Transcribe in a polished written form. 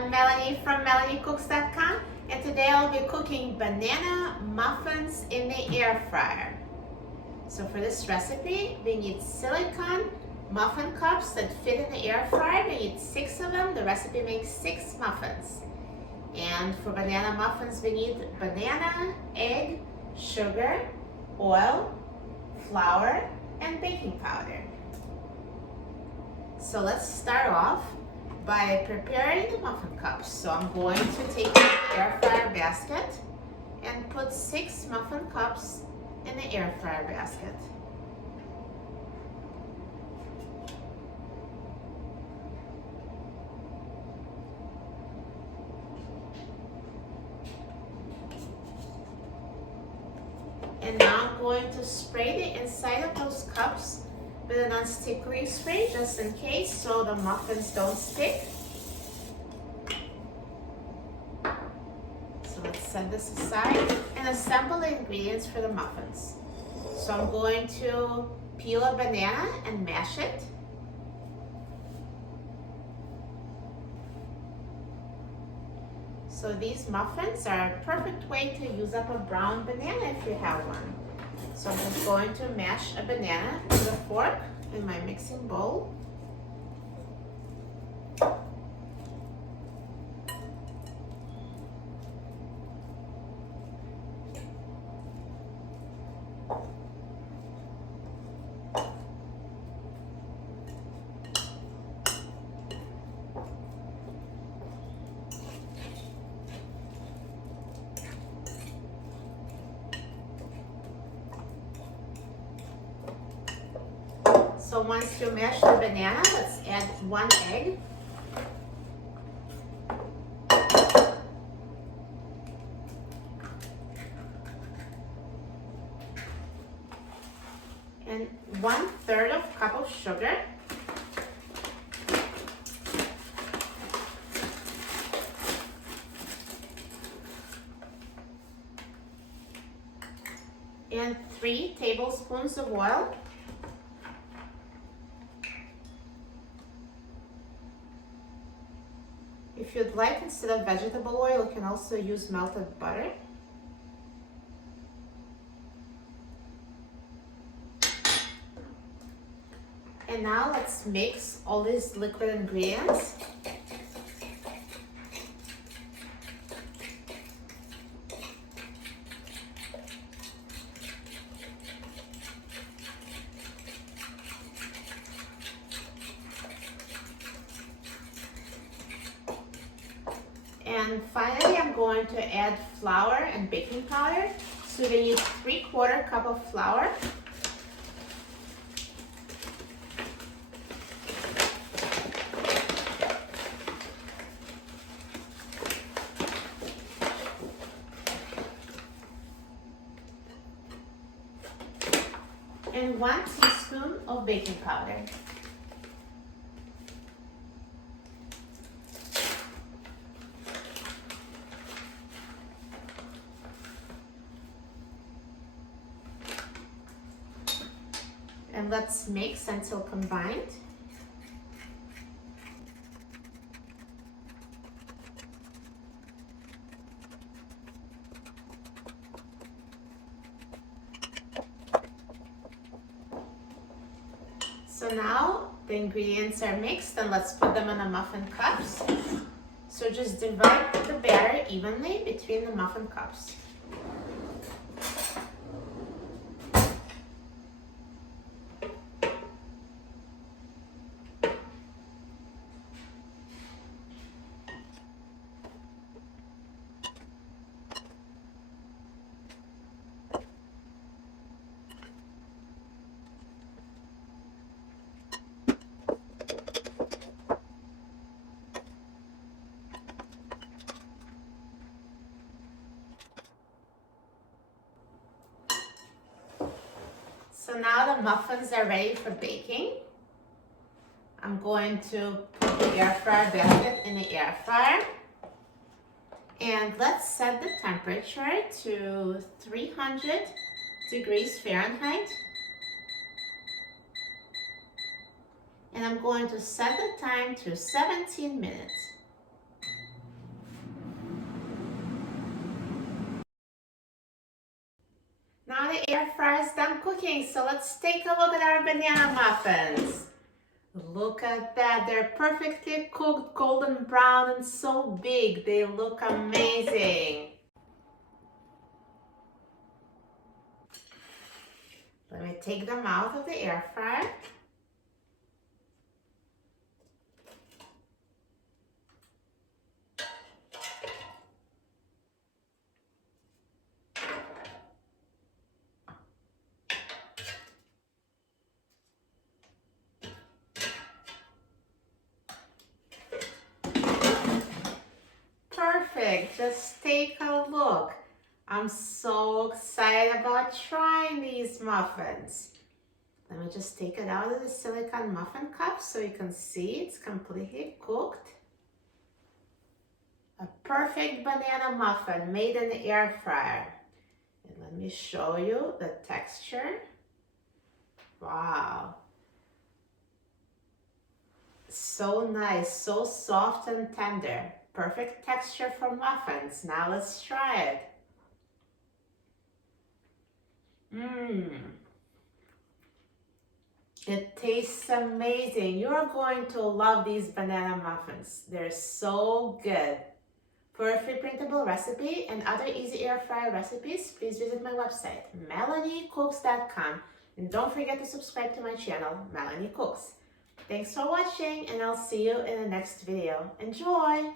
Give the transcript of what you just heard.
I'm Melanie from MelanieCooks.com, and today I'll be cooking banana muffins in the air fryer. So for this recipe, we need silicone muffin cups that fit in the air fryer. We need 6 of them. The recipe makes 6 muffins. And for banana muffins, we need banana, egg, sugar, oil, flour, and baking powder. So let's start off by preparing the muffin cups. So I'm going to take the air fryer basket and put 6 muffin cups in the air fryer basket. And now I'm going to spray the inside of those cups with a non-stick grease spray just in case so the muffins don't stick. So let's set this aside and assemble the ingredients for the muffins. So I'm going to peel a banana and mash it. So these muffins are a perfect way to use up a brown banana if you have one. So I'm just going to mash a banana with a fork in my mixing bowl. So once you mash the banana, let's add 1 egg. And 1/3 cup of sugar. And 3 tablespoons of oil. If you'd like, instead of vegetable oil, you can also use melted butter. And now let's mix all these liquid ingredients. And finally, I'm going to add flour and baking powder. So we use 3/4 cup of flour. And 1 teaspoon of baking powder. And let's mix until combined. So now the ingredients are mixed and let's put them in the muffin cups. So just divide the batter evenly between the muffin cups. So now the muffins are ready for baking. I'm going to put the air fryer basket in the air fryer. And let's set the temperature to 300 degrees Fahrenheit. And I'm going to set the time to 17 minutes. air fryer is done cooking, so let's take a look at our banana muffins. Look at that, they're perfectly cooked, golden brown and so big. They look amazing. Let me take them out of the air fryer. Perfect, just take a look. I'm so excited about trying these muffins. Let me just take it out of the silicone muffin cup so you can see it's completely cooked. A perfect banana muffin made in the air fryer. And let me show you the texture. Wow. So nice, so soft and tender. Perfect texture for muffins. Now let's try it. It tastes amazing. You're going to love these banana muffins. They're so good. For a free printable recipe and other easy air fryer recipes, please visit my website, melaniecooks.com. And don't forget to subscribe to my channel, Melanie Cooks. Thanks for watching, and I'll see you in the next video. Enjoy!